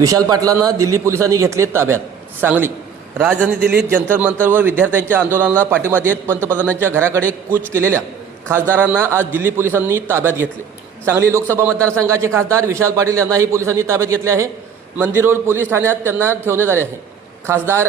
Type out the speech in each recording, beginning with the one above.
विशाल पाटलांना दिल्ली पोलिसांनी घेतले ताब्यात. सांगली. राजधानी दिल्लीत जंतर मंतरवर विद्यार्थ्यांच्या आंदोलनाला पाठिंबा देत पंतप्रधानांच्या घराकडे कूच केलेल्या खासदारांना आज दिल्ली पोलिसांनी ताब्यात घेतले. सांगली लोकसभा मतदारसंघाचे खासदार विशाल पाटील यांनाही पोलिसांनी ताब्यात घेतले आहे. मंदिर रोड पोलीस ठाण्यात त्यांना ठेवण्यात आले आहे. खासदार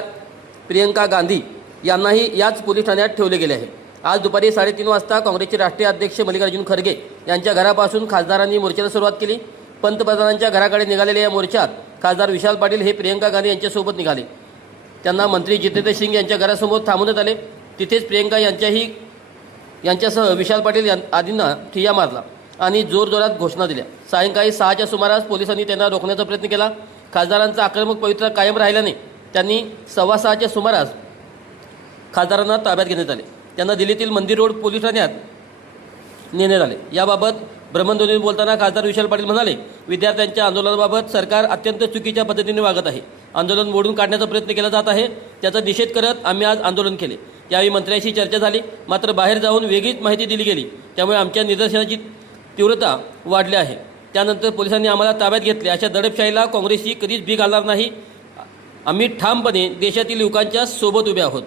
प्रियंका गांधी यांनाही याच पोलीस ठाण्यात ठेवले गेले आहे. आज दुपारी 3:30 वाजता काँग्रेसचे राष्ट्रीय अध्यक्ष मल्लिकार्जुन खरगे यांच्या घरापासून खासदारांनी मोर्चाला सुरुवात केली. पंतप्रधानांच्या घराकडे निघालेल्या या मोर्चात खासदार विशाल पाटील हे प्रियंका गांधी यांच्यासोबत निघाले. त्यांना मंत्री जितेंद्र सिंग यांच्या घरासमोर थांबवण्यात आले. तिथेच प्रियंका यांच्यासह विशाल पाटील आदींना ठिय्या मारला आणि जोरजोरात घोषणा दिल्या. सायंकाळी 6च्या सुमारास पोलिसांनी त्यांना रोखण्याचा प्रयत्न केला. खासदारांचा आक्रमक पवित्रा कायम राहिल्याने त्यांनी 6:15च्या सुमारास खासदारांना ताब्यात घेण्यात आले. त्यांना दिल्लीतील मंदिर रोड पोलीस ठाण्यात नेण्यात आले. याबाबत भ्रमणध्वनीवर बोलताना खासदार विशाल पाटील म्हणाले, विद्यार्थ्यांच्या आंदोलनाबाबत सरकार अत्यंत चुकीच्या पद्धतीने वागत आहे. आंदोलन मोडून काढण्याचा प्रयत्न केला जात आहे. त्याचा निषेध करत आम्ही आज आंदोलन केले. यावेळी मंत्र्यांशी चर्चा झाली, मात्र बाहेर जाऊन वेगळीच माहिती दिली गेली. त्यामुळे आमच्या निदर्शनाची तीव्रता वाढली आहे. त्यानंतर पोलिसांनी आम्हाला ताब्यात घेतले. अशा दडपशाहीला काँग्रेसची कधीच भी घालणार नाही. आम्ही ठामपणे देशातील युवकांच्या सोबत उभे आहोत.